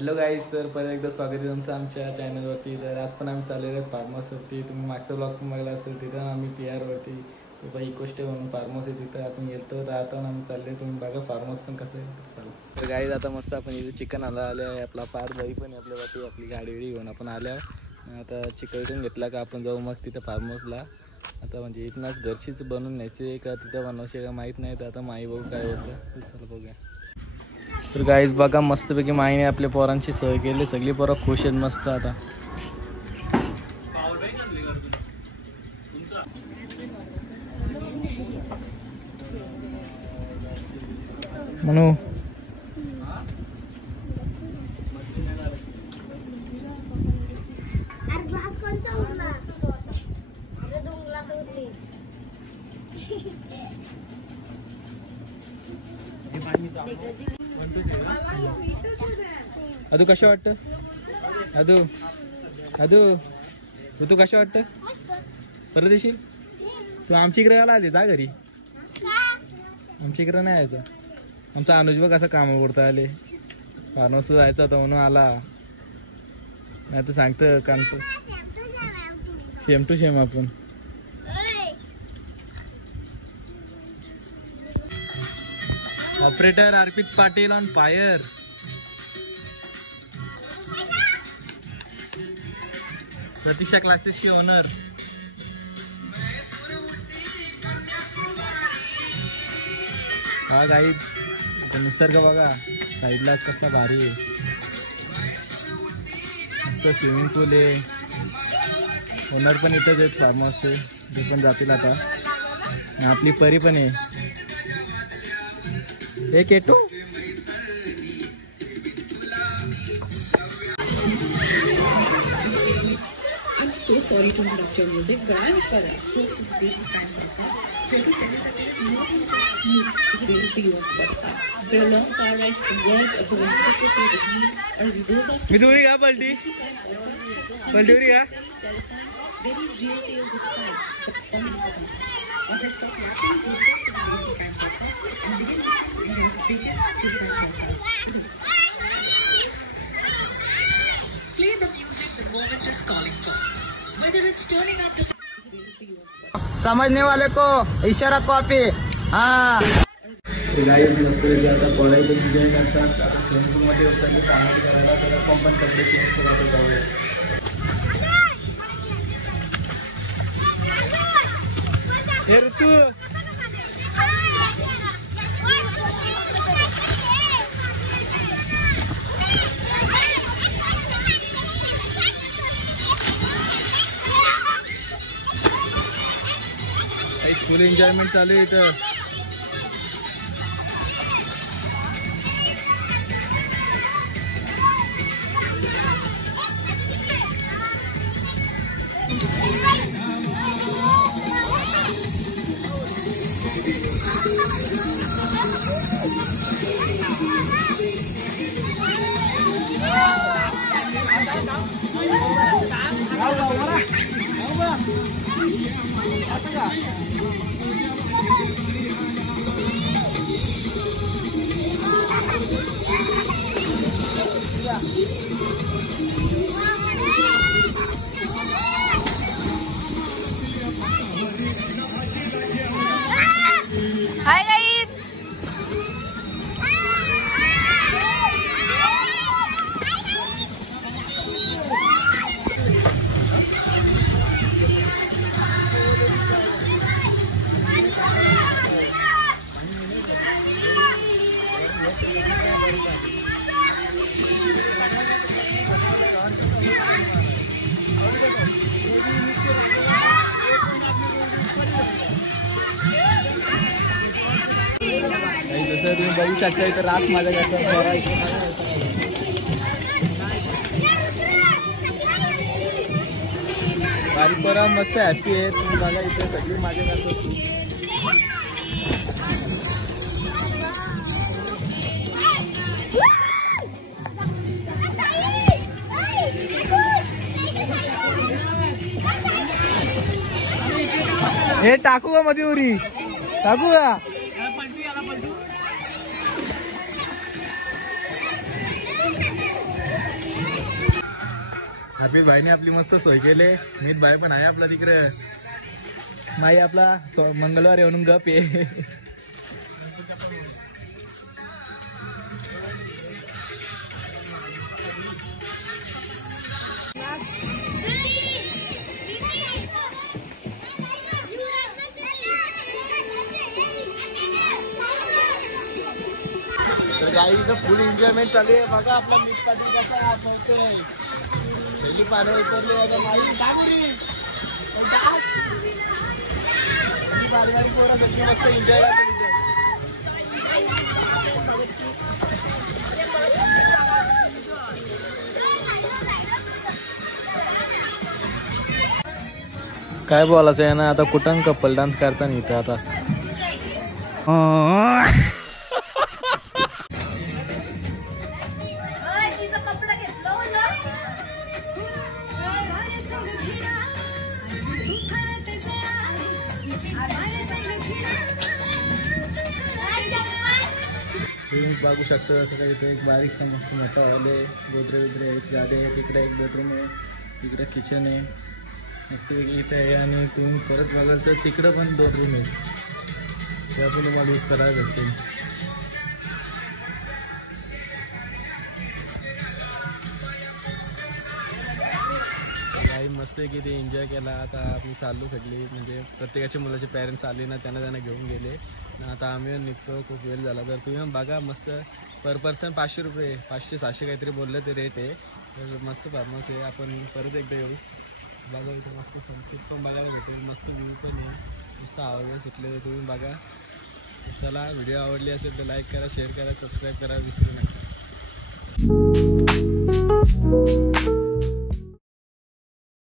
Hello guys, तर परत एकदा स्वागत आहे तुमचं आमच्या चॅनलवरती. तर आज पण आम्ही चाललेलो आहेत फार्म हाऊसवरती. तुम्ही मागचा ब्लॉग पण बघला असेल, तिथं आम्ही PR वरती तो इको स्टे म्हणून फार्म हाऊस आहे, तिथं आपण गेलो. तर आता आम्ही चालले, तुम्ही बघा फार्म हाऊस पण कसं आहे. चालू तर गाईज आता मस्त आपण इथे चिकन आले आहे. आपला पार बाई पण आपल्यावरती आपली गाडी घेऊन आपण आल्या. आता चिकन घेतला का आपण जाऊ मग तिथं फार्म हाऊसला. आता म्हणजे इथनंच घरचीच बनवून न्यायची का तिथं बनवायची का माहीत नाही. तर आता माई बघू काय होतं. तर चला बघूया. तर गाईज बघा मस्तपैकी माईने आपल्या पोरांची सोय केली. सगळी पोरं खुश आहेत मस्त. आता म्हणू अदू कसं वाटतं? अदू अदू तू कसं वाटतं? परत येशील तू आमच्या इकडे आली जा घरी. आमच्या इकडे नाही यायचं. आमचा अनुज बघ असं काम करता आले. फार्म हाऊस जायचं होतं म्हणून आला. नाही तर सांगतं कांत सेम टू सेम आपण. Operator Arpit Patil on fire. Pratiksha क्लासेसची ओनर. हा गाईड निसर्ग बघा साईडला कसला भारी आहे. स्विमिंग पूल आहे. ओनर पण इथंच आहेत फार्म हाऊसचे. ते पण जातील आता. आपली परी पण आहे. हे केटू So sorry to interrupt your music, but I'm sure that this is the time podcast. Is available for you on Spotify. For your long car rides from work or for a trip with me, or as you doze off. मिदुरी का पलटी पलटी का Very real tales of crime, but funny as well. Once I stop laughing, we'll get to the Lazy Crime podcast and begin with India's biggest true crime podcast. Play the music the moment is calling for. Whether it's turning up to समझने वाले को इशारा copy. हाँ आता पळाई पण enjoy करतात. आता swimming पूलमध्ये होतं चांगली करायला. तर आपण पण कपडे चेंज करायला जाऊया. हे ऋतू फुल एन्जॉयमेंट चालू आहे इथं. Hi guys. जसं तुम्ही बघू शकता इथं रात माझ्या घरचा बारीक बरा मस्त हॅपी आहे. तुम्ही बघा इथे सगळी माझ्या घरचं. हे टाकू का मध्ये उरी टाकू का? हफीज भाईने आपली मस्त सोय केले. मीत भाई पण आहे आपला तिकडे. माई आपला मंगळवार येऊन गप ये. तर गाईचं फुल एन्जॉयमेंट चालू आहे बघा. आपला मीत पाटील कसा पोहतोय. पहिली पानं उतरली बघा. बारी बारी पोरं सगळी मस्त एन्जॉय करतो. काय बोलायचं आहे ना आता. कुठं कपल डान्स करताना इथं आता. तुम्ही बघू शकता असं काही इथे एक बारीक मस्त मोठा हॉल आहे. गोदरे वगैरे आहेत, गाडी आहे. तिकडे एक बेडरूम आहे, तिकडे किचन आहे मस्त वेगळी इथे आहे. आणि तुम्ही परत बघाल तर तिकडं पण 2 रूम आहेत. त्या पण तुम्हाला यूज करायला भेटते. काही मस्त आहे की ते एन्जॉय केला. आता आम्ही चाललो सगळी म्हणजे प्रत्येकाच्या मुलाचे पॅरेंट्स आले ना, त्यांना घेऊन गेले. आता आम्ही निघतो. खूप वेळ झाला. तर तुम्ही बघा मस्त पर पर्सन 500 रुपये 500-600 काहीतरी बोललं ते रेट आहे. तर मस्त फार्मस आहे. आपण परत एकदा येऊ बघा. इथं मस्त सनसेट पण बघायला भेटेल. मस्त व्ह्यू पण आहे. मस्त आवडलं सुटले तुम्ही बघा. चला व्हिडिओ आवडली असेल तर लाईक करा, शेअर करा, सबस्क्राईब करा विसरू नका.